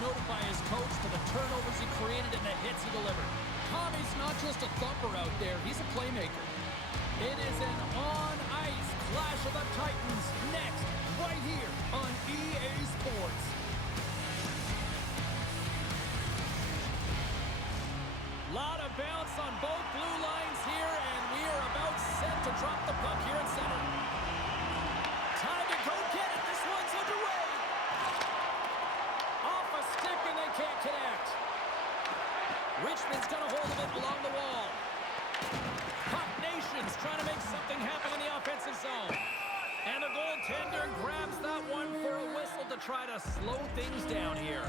noted by his coach for the turnovers he created and the hits he delivered. Tommy's not just a thumper out there, he's a playmaker. It is an on-ice clash of the Titans next, right here on EA Sports. Lot of bounce on both blue lines here, and we are about set to drop the puck here in center. Time to go get it. This one's underway. Off a stick, and they can't connect. Richmond's got a hold of it along the wall. Puck Nation's trying to make something happen in the offensive zone. And the goaltender grabs that one for a whistle to try to slow things down here.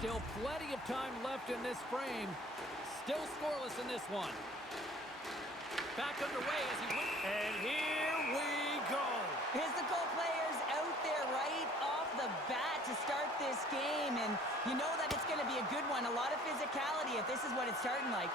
Still plenty of time left in this frame. Still scoreless in this one. Back underway as he wins. And here we go. Here's the goal players out there right off the bat to start this game. And you know that it's going to be a good one. A lot of physicality if this is what it's starting like.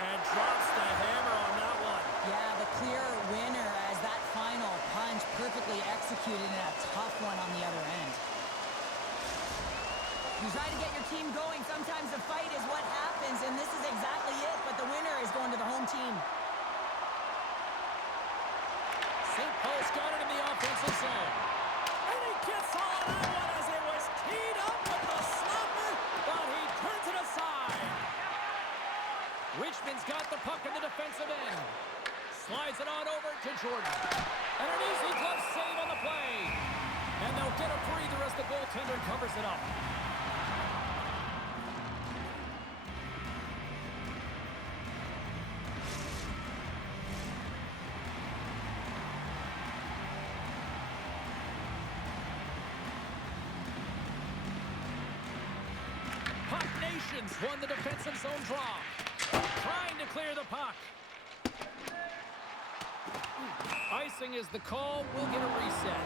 And drops the hammer on that one. Yeah, the clear winner as that final punch perfectly executed in a tough one on the other end. You try to get your team going. Sometimes the fight is what happens, and this is exactly it. But the winner is going to the home team. St. Paul's got it in the offensive zone. And he gets all of that one as it was teed up with the slumber, but he turns it aside. Richmond's got the puck in the defensive end. Slides it on over to Jordan. And an easy glove save on the play. And they'll get a breather as the goaltender covers it up. Puck Nations won the defensive zone draw. Trying to clear the puck. Icing is the call. We'll get a reset.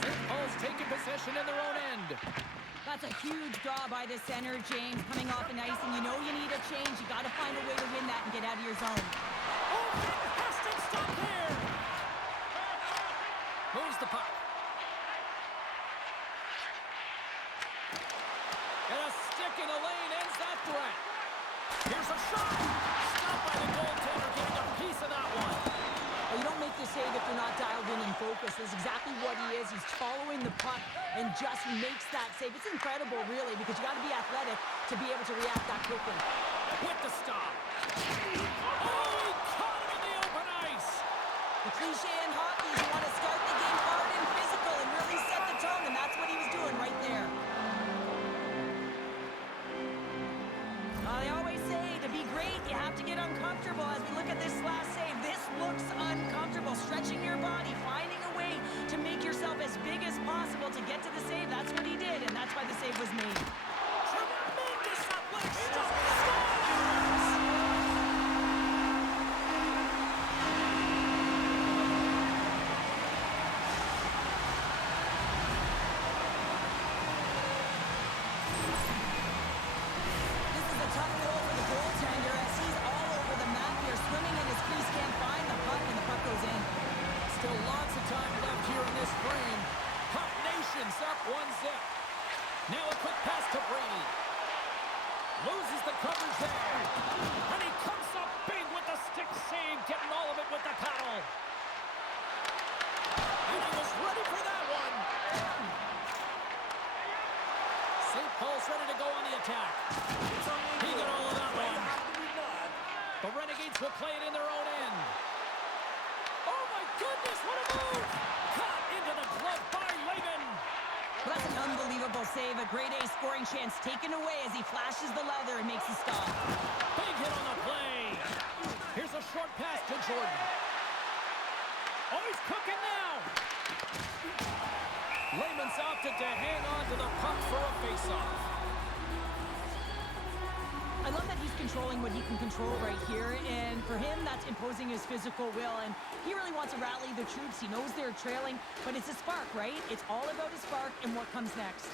St. Paul's taking possession in their own end. That's a huge draw by the center, James. Coming off an ice, and you know you need a change. You got to find a way to win that and get out of your zone. Oh, fantastic stop here! Moves the puck. And a stick in the lane ends that threat. Here's a shot. Stopped by the goaltender, getting a piece of that one. Well, you don't make the save if you're not dialed in and focused. That's exactly what he is. He's following the puck and just makes that save. It's incredible, really, because you got to be athletic to be able to react that quickly. With the stop. Oh, he caught him in the open ice. The cliche in hockey is you want to start the game hard and physical and really set the tone, and that's what he was doing right there. They always say to be great, you have to get uncomfortable. As we look at this last save, this looks uncomfortable. Stretching your body, finding a way to make yourself as big as possible to get to the save. That's what he did, and that's why the save was made. Tremendous uplift stop. Tough goal for the goaltender as he's all over the map here. Swimming in his crease, can't find the puck, and the puck goes in. Still lots of time left here in this frame. Puck Nation's up 1-0. Now a quick pass to Brady. Loses the coverage there. And he comes up big with the stick save, getting all of it with the paddle. And he was ready for that one. St. Paul's ready to go on the attack. He got all of that one. The Renegades will play it in their own end. Oh my goodness, what a move! Caught into the glove by Laban. Well, that's an unbelievable save. A grade A scoring chance taken away as he flashes the leather and makes the stop. Big hit on the play. Here's a short pass to Jordan. Oh, he's cooking now. Lehman's opted to hang on to the puck for a faceoff. I love that he's controlling what he can control right here, and for him, that's imposing his physical will, and he really wants to rally the troops. He knows they're trailing, but it's a spark, right? It's all about a spark and what comes next.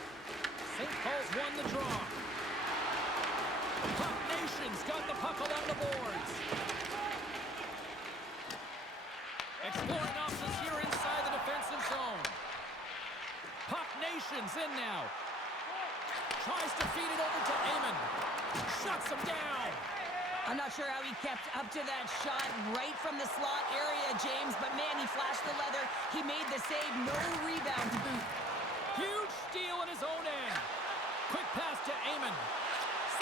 St. Paul's won the draw. Puck Nation's got the puck along the boards. Exploring options here inside the defensive zone. Puck Nation's in now. Tries to feed it over to Amon. Shuts him down. I'm not sure how he kept up to that shot right from the slot area, James, but man, he flashed the leather. He made the save. No rebound to boot. Huge steal in his own end. Quick pass to Amon.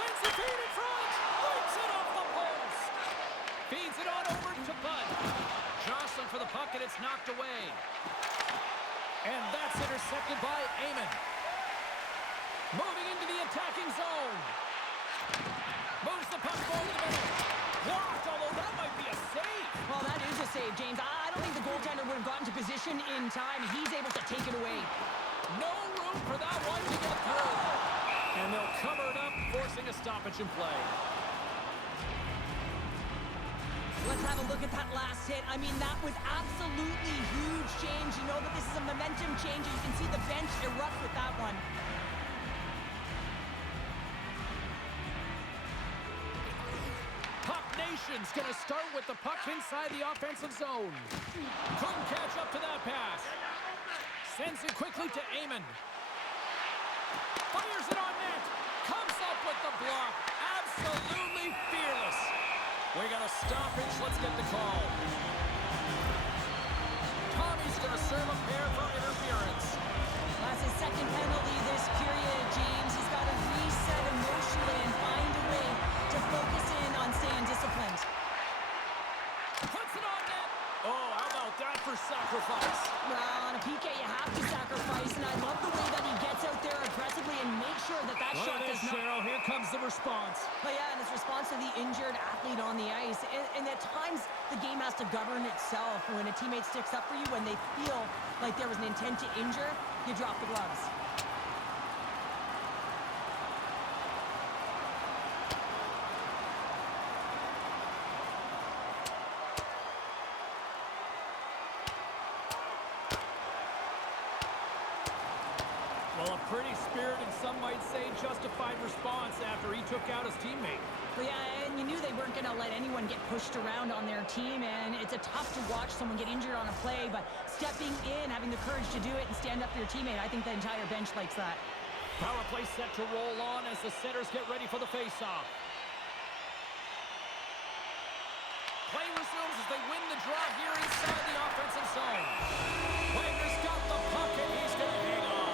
Sends the feed in front. Breaks it off the post. Feeds it on over to Bud. Jostling for the puck, and it's knocked away. And that's intercepted by Amon. Moving into the attacking zone. Moves the puck forward to the middle. Blocked, although that might be a save. Well, that is a save, James. I don't think the goaltender would have gotten to position in time. He's able to take it away. No room for that one to get through. And they'll cover it up, forcing a stoppage in play. Let's have a look at that last hit. I mean, that was absolutely huge change. You know that this is a momentum change. You can see the bench erupt with that one. Puck Nation's going to start with the puck inside the offensive zone. Couldn't catch up to that pass. Sends it quickly to Amon. Fires it on net. Comes up with the block. Absolutely fearless. We got a stoppage. Let's get the call. Tommy's going to serve a pair for interference. That's his second penalty this period, James. He's got to reset emotionally and find a way to focus in on staying disciplined. Puts it on net. Oh, how about that for sacrifice? Well, on a PK, you have to sacrifice, and I love the way that he gets out there aggressively and makes sure that that shot does not... Cheryl, here comes the response. Oh, yeah, and it's response to the injured athlete on the ice. And at times, the game has to govern itself. When a teammate sticks up for you, when they feel like there was an intent to injure, you drop the gloves. Well, a pretty spirited, some might say justified response after he took out his teammate. Well, yeah, and you knew they weren't going to let anyone get pushed around on their team, and it's tough to watch someone get injured on a play, but stepping in, having the courage to do it and stand up for your teammate, I think the entire bench likes that. Power play set to roll on as the setters get ready for the faceoff. Play resumes as they win the draw here inside the offensive zone. Wagner's got the puck, and he's going to hang on.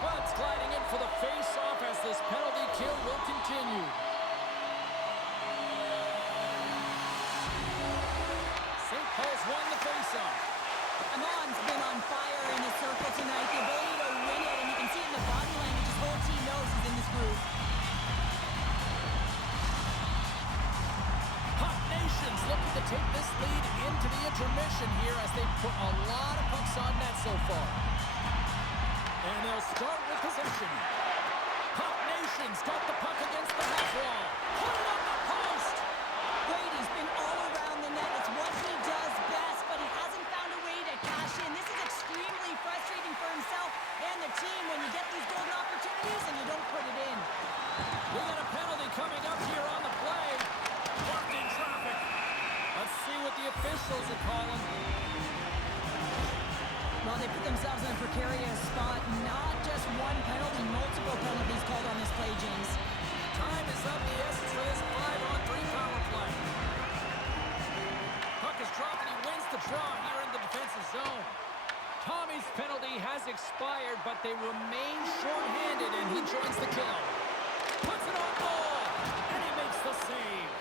Bud's gliding in for the face-off as this penalty kill will continue. St. Paul's won the face-off. Amon's been on fire in the circle tonight. The ability to win it, and you can see it in the body language. His whole team knows he's in this groove. Puck Nation's looking to take this lead into the intermission here as they put a lot of pucks on net so far. And they'll start with possession. Puck Nation's got the puck against the half wall. Put it on the post. Brady's been all around the net. It's what he does best, but he hasn't found a way to cash in. This is extremely frustrating for himself and the team when you get these golden opportunities and you don't put it in. We got a penalty coming up here on the play. Parked in traffic. Let's see what the officials are calling. Well, they put themselves in a precarious spot. Not just one penalty, multiple penalties called on this play, James. Time is up the essence for this 5-on-3 power play. Puck is dropped and he wins the draw here in the defensive zone. Tommy's penalty has expired, but they remain shorthanded and he joins the kill. Puts it on goal, and he makes the save.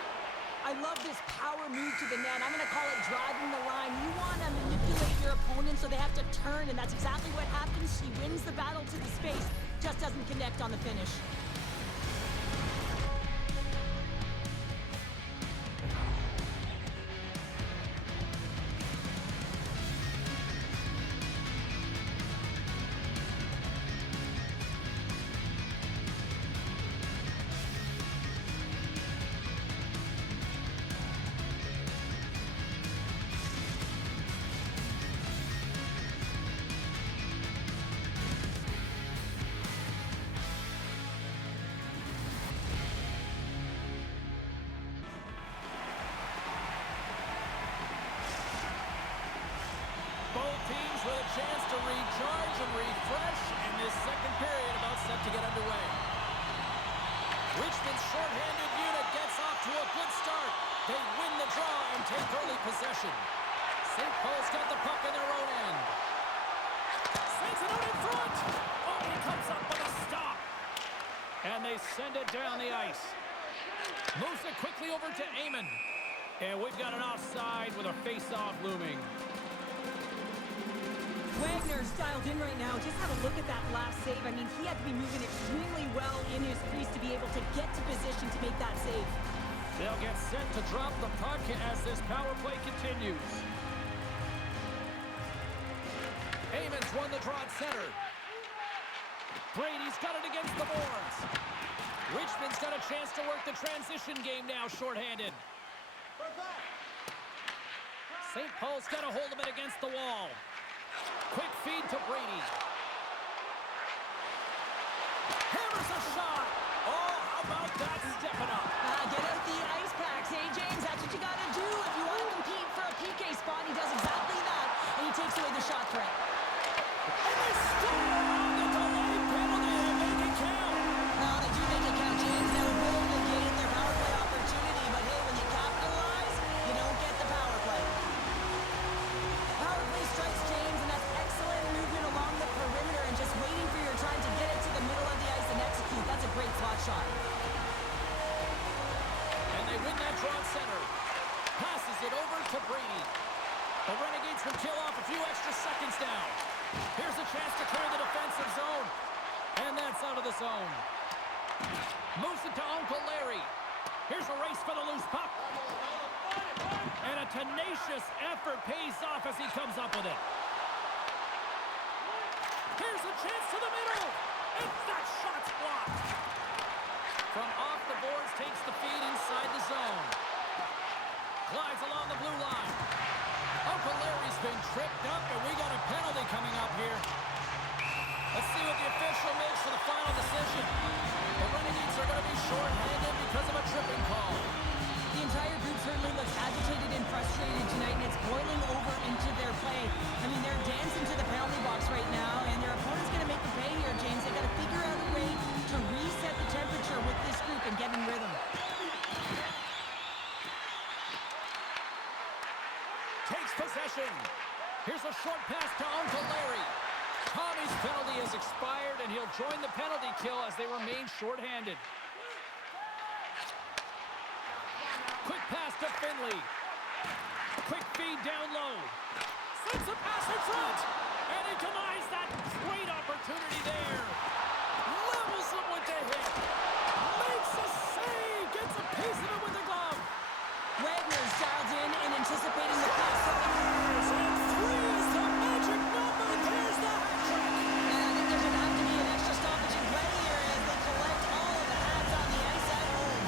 I love this power move to the net. I'm going to call it driving the line. You want to manipulate your opponent so they have to turn, and that's exactly what happens. He wins the battle to the space, just doesn't connect on the finish. and refresh, and this second period about set to get underway. Richmond's shorthanded unit gets off to a good start. They win the draw and take early possession. St. Paul's got the puck in their own end. Sends it out in front. Oh, he comes up with a stop. And they send it down the ice. Moves it quickly over to Amon. And we've got an offside with a face-off looming. Wagner's dialed in right now. Just have a look at that last save. I mean, he had to be moving extremely well in his crease to be able to get to position to make that save. They'll get set to drop the puck as this power play continues. Amon's won the draw at center. Brady's got it against the boards. Richmond's got a chance to work the transition game now, shorthanded. St. Paul's got a hold of it against the wall. Quick feed to Brady. Hammers a shot. Oh, how about that stepping up? Get out the ice packs, hey, James? That's what you got to do if you want to compete for a PK spot. He does exactly that, and he takes away the shot threat. And they score on the delay penalty and make it count. No, they do make it count, James. They will negate their power play opportunity, but hey, when you capitalize, you don't get the power play. Power play strikes, James, and that's excellent movement along the perimeter and just waiting for your time to get it to the middle of the ice and execute. That's a great slot shot. And they win that draw at center. Passes it over to Brady. The Renegades can kill off a few extra seconds now. Here's a chance to clear the defensive zone. And that's out of the zone. Moves it to Uncle Larry. Here's a race for the loose puck. And a tenacious effort pays off as he comes up with it. Here's a chance to the middle. And that shot's blocked. From off the boards, takes the feed inside the zone. Glides along the blue line. Uncle Larry's been tripped up, and we got a penalty coming up here. Let's see what the official makes for the final decision. The Renegades are going to be short-handed because of a tripping call. The entire group certainly looks agitated and frustrated tonight, and it's boiling over into their play. I mean, they're dancing to the penalty box right now, and their opponent's going to make the pay here, James. They got to figure out a way to reset the temperature with this group and get in rhythm. Takes possession. Here's a short pass to Uncle Larry. Tommy's penalty has expired, and he'll join the penalty kill as they remain short-handed. Quick pass to Finley. Quick feed down low. Sends a pass in front, and he denies that great opportunity there. Levels him with the hit. Makes a save. Gets a piece of it with the glove. Wagner's dialed in and anticipating the pass. And three is the magic number. There's the hat trick. And I think there's going to have to be an extra stoppage in play here as they collect all of the hats on the ice at home.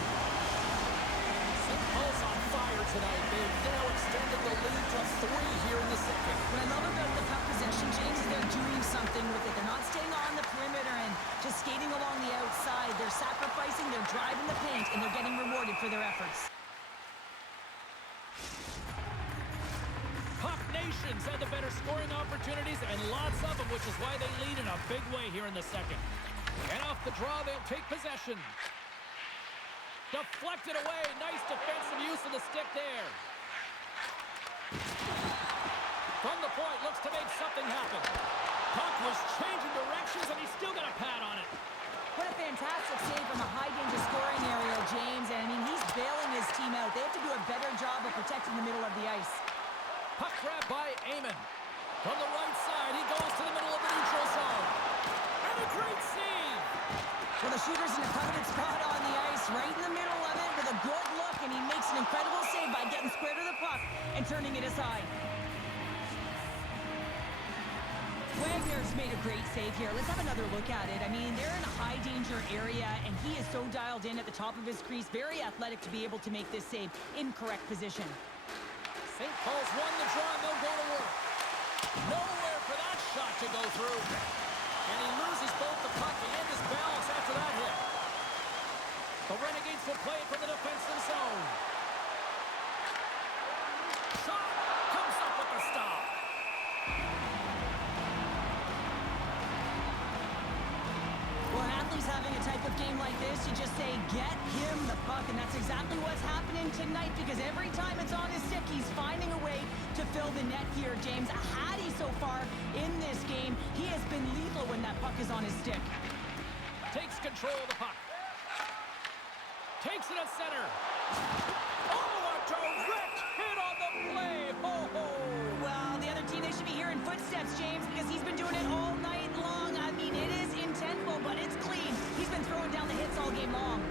St. Paul's on fire tonight. They've now extended the lead to 3 here in the second. What I love about the puck possession, James, is they're doing something with it. They're not staying on the perimeter and just skating along the outside. They're sacrificing, they're driving the paint, and they're getting rewarded for their efforts. Puck Nations had the better scoring opportunities and lots of them, which is why they lead in a big way here in the second. And off the draw, they'll take possession. Deflected away. Nice defensive use of the stick there. From the point, looks to make something happen. Puck was changing directions, and he's still got a pad on it. What a fantastic save from a high-danger scoring area, James. And, I mean, he's bailing his team out. They have to do a better job of protecting the middle of the ice. Puck grab by Amon. From the right side, he goes to the middle of the neutral zone. And a great save. Well, the shooter's in a coveted spot on the ice, right in the middle of it with a good look, and he makes an incredible save by getting square to the puck and turning it aside. Wagner's made a great save here. Let's have another look at it. I mean, they're in a high-danger area, and he is so dialed in at the top of his crease, very athletic to be able to make this save in correct position. St. Paul's won the draw, and they'll go to work. Nowhere for that shot to go through. And he loses both the puck and his balance after that hit. The Renegades will play it from the defensive zone. Shot comes up with the stop. playoff game like this, you just say, get him the puck. And that's exactly what's happening tonight, because every time it's on his stick, he's finding a way to fill the net here, James. Hattie so far in this game, he has been lethal when that puck is on his stick. Takes control of the puck. Takes it at center. Oh, a direct hit on the play. Ho, ho. Well, the other team, they should be hearing footsteps, James, because he's been doing it all night long. I mean, it is intentful, but it's clean. He's been throwing down the hits all game long.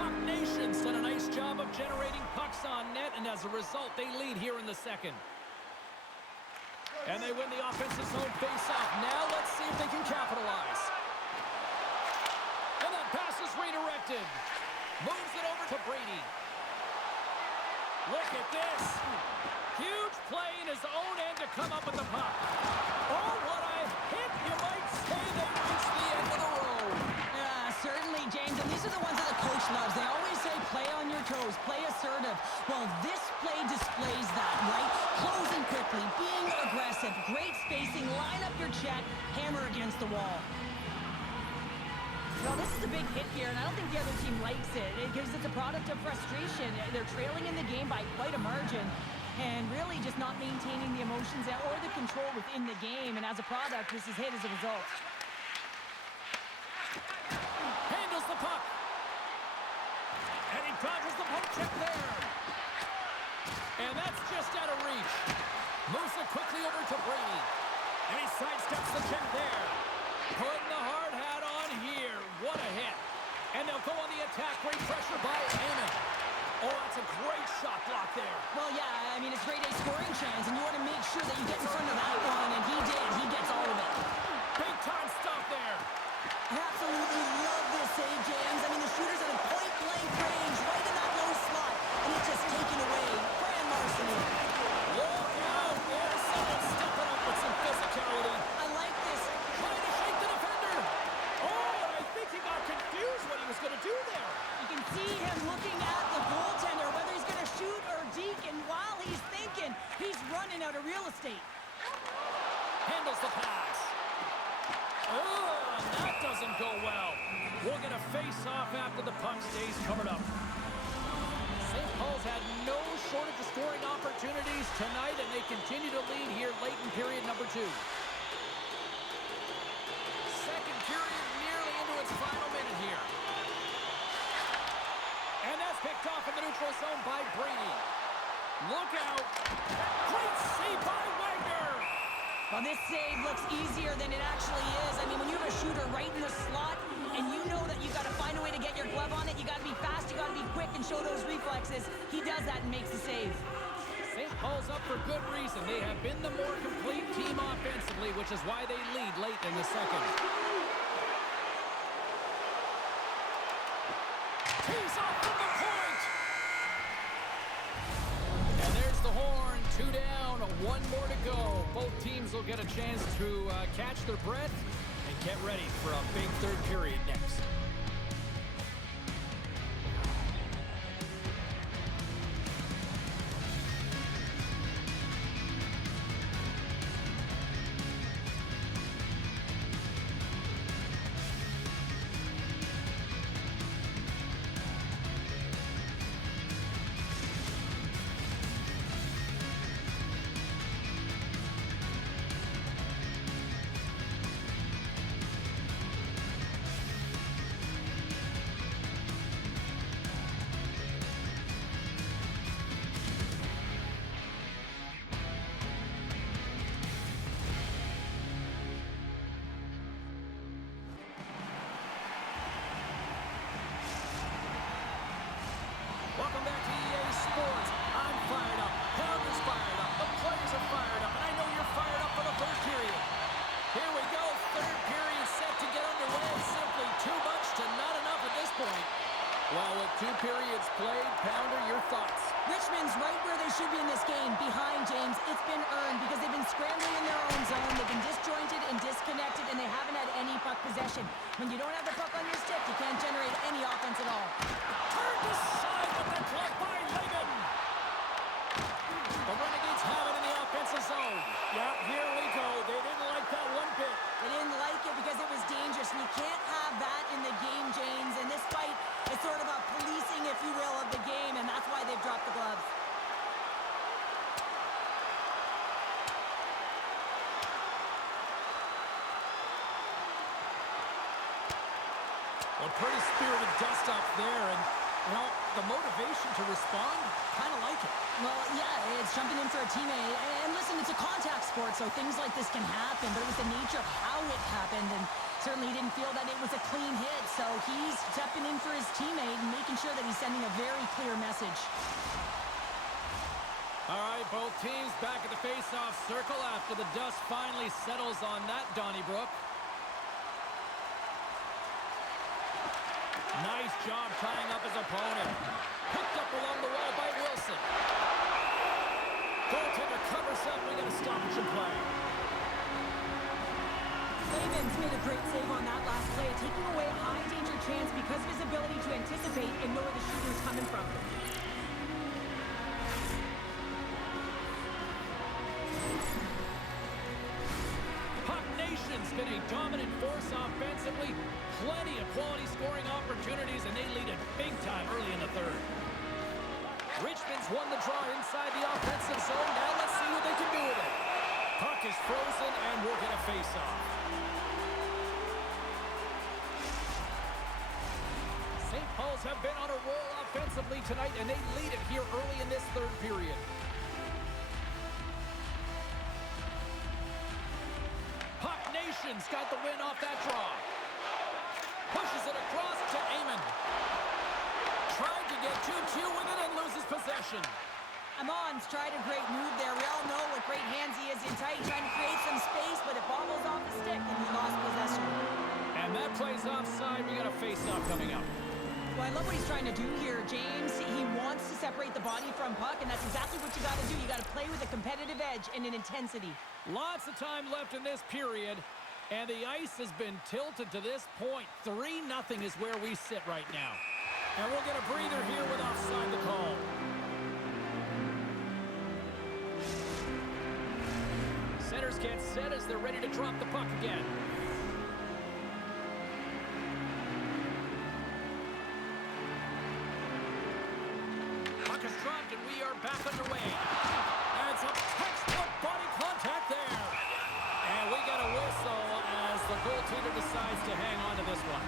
Puck Nation's done a nice job of generating pucks on net, and as a result, they lead here in the second. And they win the offensive zone face-off. Now let's see if they can capitalize. And that pass is redirected. Moves it over to Brady. Look at this. Huge play in his own end to come up with the puck. Oh, what a hit. You might say they reached the end of the road. Certainly, James. And these are the ones that the coach loves. They always say, play on your toes, play assertive. Well, this play displays that, right? Closing quickly, being aggressive, great spacing, line up your check, hammer against the wall. Well, this is a big hit here, and I don't think the other team likes it. It's a product of frustration. They're trailing in the game by quite a margin, and really just not maintaining the emotions or the control within the game. And as a product, this is hit as a result. Handles the puck. And he dodges the poke check there. And that's just out of reach. Moves it quickly over to Brady. And he sidesteps the check there. Putting the hard hat on here. What a hit. And they'll go on the attack. Great pressure by Amon. Oh, that's a great shot block there. Well, yeah, I mean, it's grade A scoring chance, and you want to make sure that you get in front of that one, and he did. He gets all of it. Big time stop there. Absolutely love this save, James. I mean, the shooter's at a point-blank range, right in that low slot, and it's just taken away. Brand Larceny. Look out. There's someone stepping up with some physicality. I like this. Trying to shake the defender. Oh, and I think he got confused what he was going to do there. You can see him looking at the goaltender, whether he's going to shoot or deke, and while he's thinking, he's running out of real estate. Handles the pass. Oh, and that doesn't go well. We'll get a face-off after the puck stays covered up. St. Paul's had no shortage of scoring opportunities tonight, and they continue to lead here late in period number 2. Second period nearly into its final minute here. And that's picked off in the neutral zone by Brady. Look out. Great save by Wagner. Well, this save looks easier than it actually is. I mean, when you have a shooter right in the slot, and you know that you've got to find a way to get your glove on it, you got to be fast, you got to be quick, and show those reflexes. He does that and makes the save. St. Paul's up for good reason. They have been the more complete team offensively, which is why they lead late in the second. Tees off from the point. And there's the horn. 2 down, 1 more to go. Both teams will get a chance to catch their breath and get ready for a big third period next. Welcome back to EA Sports. I'm fired up. Pounders fired up. The players are fired up. And I know you're fired up for the third period. Here we go. Third period set to get underway. Simply too much to not enough at this point. Well, with 2 periods played, Pounder, your thoughts? Richmond's right where they should be in this game, behind James. It's been earned because they've been scrambling in their own zone. They've been disjointed and disconnected, and they haven't had any puck possession. When you don't have the puck on your stick, you can't generate any offense at all. Turned aside with the glove by Laban. The Renegades have it in the offensive zone. Yeah, here we go. They didn't like that one bit. They didn't like it because it was dangerous, and you can't have that in the game, James. Well, pretty spirited dust-up there, and, you know, the motivation to respond, kind of like it. Well, yeah, it's jumping in for a teammate. And listen, it's a contact sport, so things like this can happen, but it was the nature of how it happened, and certainly he didn't feel that it was a clean hit, so he's stepping in for his teammate and making sure that he's sending a very clear message. All right, both teams back at the face-off circle after the dust finally settles on that Donnybrook. Nice job tying up his opponent. Picked up along the wall by Wilson. Goaltender covers up. We got a stoppage in play. Layman's made a great save on that last play, taking away a high-danger chance because of his ability to anticipate and know where the shooter's coming from. Puck Nation's been a dominant force offensively. Plenty of quality scoring opportunities, and they lead it big time early in the third. Richmond's won the draw inside the offensive zone. Now let's see what they can do with it. Puck is frozen, and we'll get a face-off. St. Paul's have been on a roll offensively tonight, and they lead it here early in this third period. Puck Nation's got the win off that draw. Pushes it across to Amon. Tried to get 2-2 with it and loses possession. Amon's tried a great move there. We all know what great hands he is in tight, trying to create some space, but it bobbles off the stick, and he lost possession. And that plays offside. We got a face-off coming up. Well, I love what he's trying to do here, James. He wants to separate the body from puck, and that's exactly what you got to do. You got to play with a competitive edge and an intensity. Lots of time left in this period, and the ice has been tilted to this point. 3-0 is where we sit right now. And we'll get a breather here with offside the call. Centers get set as they're ready to drop the puck again. Puck is dropped, and we are back underway. And some textbook body contact there. And we got a whistle as the goaltender decides to hang on to this one.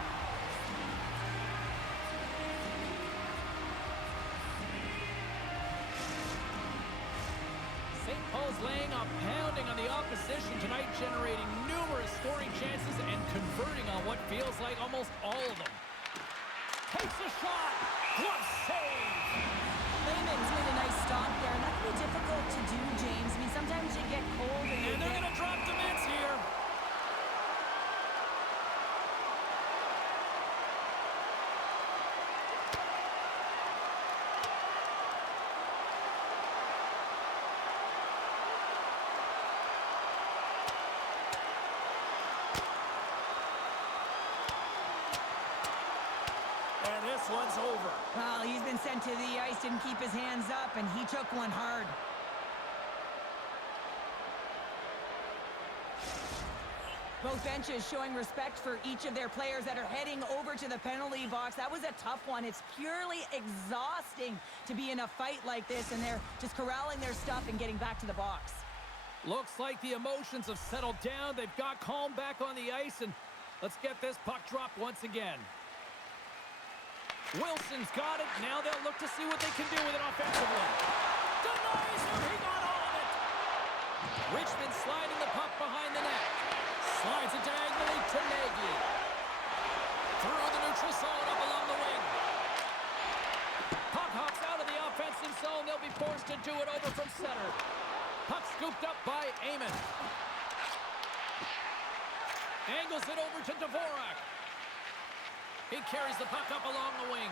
St. Paul's laying a pounding on the opposition tonight, generating numerous scoring chances and converting on what feels like almost all of them. Takes a shot. Glove save. Layman's made a nice stop there, and that can be difficult to do, James. I mean, sometimes you get cold and they're going to drop the mitts here. And this one's over. Well, he's been sent to the ice, didn't keep his hands up, and he took one hard. Both benches showing respect for each of their players that are heading over to the penalty box. That was a tough one. It's purely exhausting to be in a fight like this, and they're just corralling their stuff and getting back to the box. Looks like the emotions have settled down. They've got calm back on the ice, and let's get this puck dropped once again. Wilson's got it. Now they'll look to see what they can do with it offensively. Denies him. He got all of it. Richmond sliding the puck behind the net. Slides it diagonally to Nagy. Through the neutral zone up along the wing. Puck hops out of the offensive zone. They'll be forced to do it over from center. Puck scooped up by Amon. Angles it over to Dvorak. He carries the puck up along the wing.